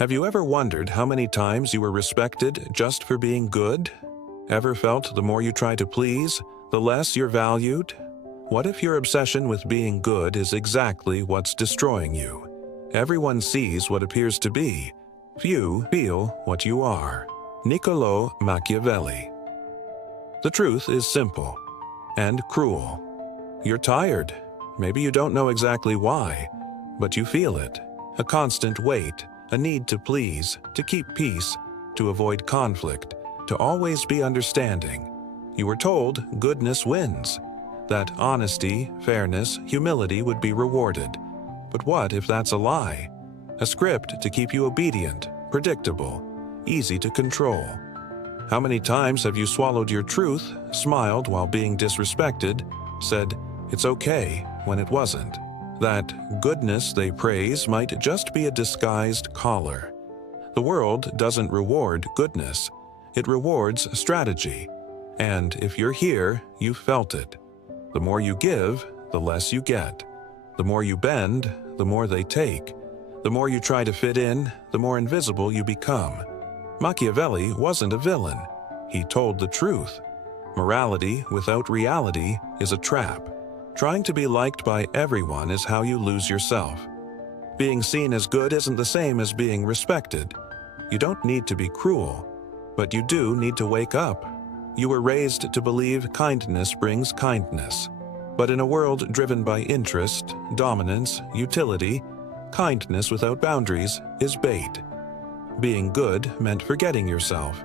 Have you ever wondered how many times you were respected just for being good? Ever felt the more you try to please, the less you're valued? What if your obsession with being good is exactly what's destroying you? Everyone sees what appears to be. Few feel what you are. Niccolò Machiavelli. The truth is simple and cruel. You're tired. Maybe you don't know exactly why, but you feel it. A constant weight, a need to please, to keep peace, to avoid conflict, to always be understanding. You were told goodness wins, that honesty, fairness, humility would be rewarded. But what if that's a lie? A script to keep you obedient, predictable, easy to control. How many times have you swallowed your truth, smiled while being disrespected, said, "It's okay," when it wasn't? That goodness they praise might just be a disguised collar. The world doesn't reward goodness. It rewards strategy. And if you're here, you've felt it. The more you give, the less you get. The more you bend, the more they take. The more you try to fit in, the more invisible you become. Machiavelli wasn't a villain. He told the truth. Morality without reality is a trap. Trying to be liked by everyone is how you lose yourself. Being seen as good isn't the same as being respected. You don't need to be cruel, but you do need to wake up. You were raised to believe kindness brings kindness. But in a world driven by interest, dominance, utility, kindness without boundaries is bait. Being good meant forgetting yourself,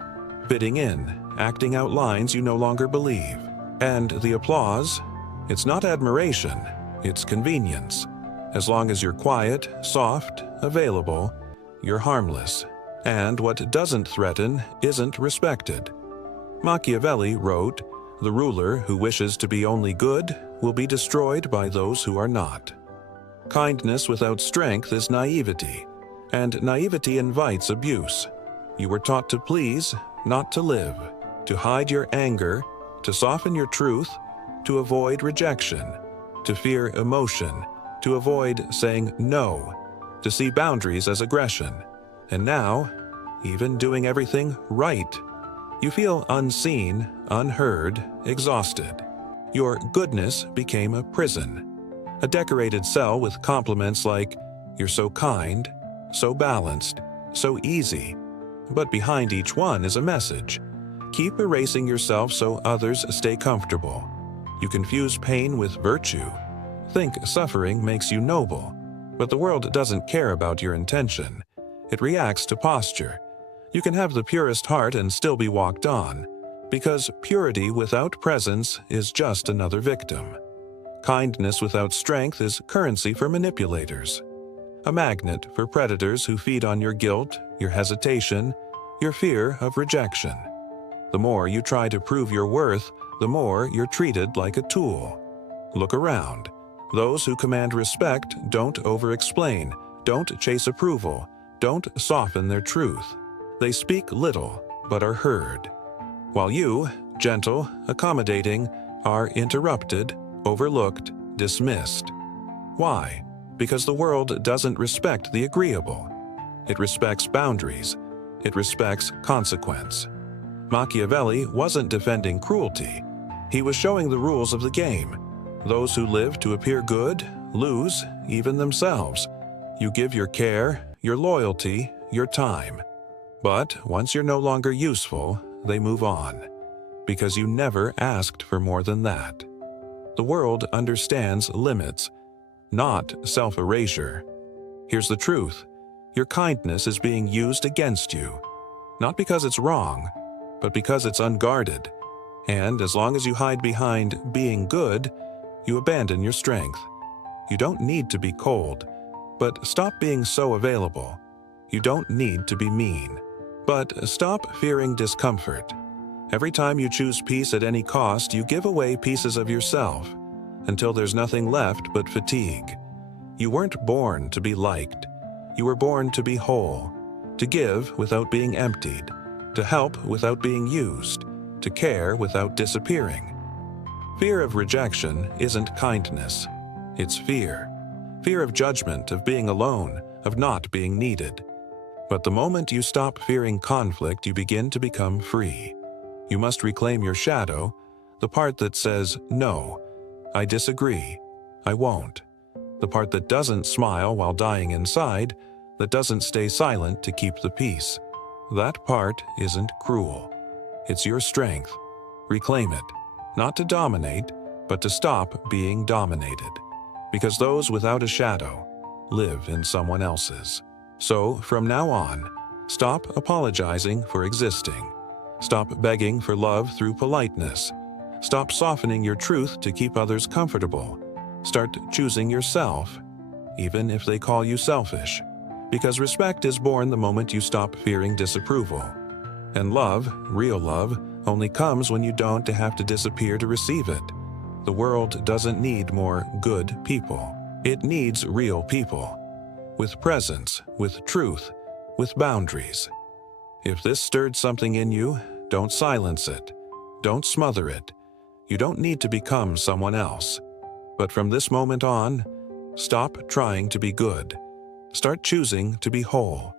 fitting in, acting out lines you no longer believe. And the applause? It's not admiration, it's convenience. As long as you're quiet, soft, available, you're harmless. And what doesn't threaten isn't respected. Machiavelli wrote, "The ruler who wishes to be only good will be destroyed by those who are not." Kindness without strength is naivety, and naivety invites abuse. You were taught to please, not to live, to hide your anger, to soften your truth, to avoid rejection, to fear emotion, to avoid saying no, to see boundaries as aggression. And now, even doing everything right, you feel unseen, unheard, exhausted. Your goodness became a prison, a decorated cell with compliments like, "You're so kind, so balanced, so easy." But behind each one is a message. Keep erasing yourself so others stay comfortable. You confuse pain with virtue. Think suffering makes you noble, but the world doesn't care about your intention. It reacts to posture. You can have the purest heart and still be walked on, because purity without presence is just another victim. Kindness without strength is currency for manipulators, a magnet for predators who feed on your guilt, your hesitation, your fear of rejection. The more you try to prove your worth, the more you're treated like a tool. Look around. Those who command respect don't over-explain, don't chase approval, don't soften their truth. They speak little, but are heard. While you, gentle, accommodating, are interrupted, overlooked, dismissed. Why? Because the world doesn't respect the agreeable. It respects boundaries. It respects consequence. Machiavelli wasn't defending cruelty. He was showing the rules of the game. Those who live to appear good lose even themselves. You give your care, your loyalty, your time. But once you're no longer useful, they move on. Because you never asked for more than that. The world understands limits, not self-erasure. Here's the truth. Your kindness is being used against you. Not because it's wrong, but because it's unguarded. And as long as you hide behind being good, you abandon your strength. You don't need to be cold, but stop being so available. You don't need to be mean, but stop fearing discomfort. Every time you choose peace at any cost, you give away pieces of yourself, until there's nothing left but fatigue. You weren't born to be liked. You were born to be whole, to give without being emptied, to help without being used, to care without disappearing. Fear of rejection isn't kindness. It's fear. Fear of judgment, of being alone, of not being needed. But the moment you stop fearing conflict, you begin to become free. You must reclaim your shadow, the part that says, "No, I disagree, I won't." The part that doesn't smile while dying inside, that doesn't stay silent to keep the peace. That part isn't cruel. It's your strength. Reclaim it, not to dominate, but to stop being dominated. Because those without a shadow live in someone else's. So, from now on, stop apologizing for existing. Stop begging for love through politeness. Stop softening your truth to keep others comfortable. Start choosing yourself, even if they call you selfish. Because respect is born the moment you stop fearing disapproval. And love, real love, only comes when you don't have to disappear to receive it. The world doesn't need more good people. It needs real people. With presence, with truth, with boundaries. If this stirred something in you, don't silence it. Don't smother it. You don't need to become someone else. But from this moment on, stop trying to be good. Start choosing to be whole.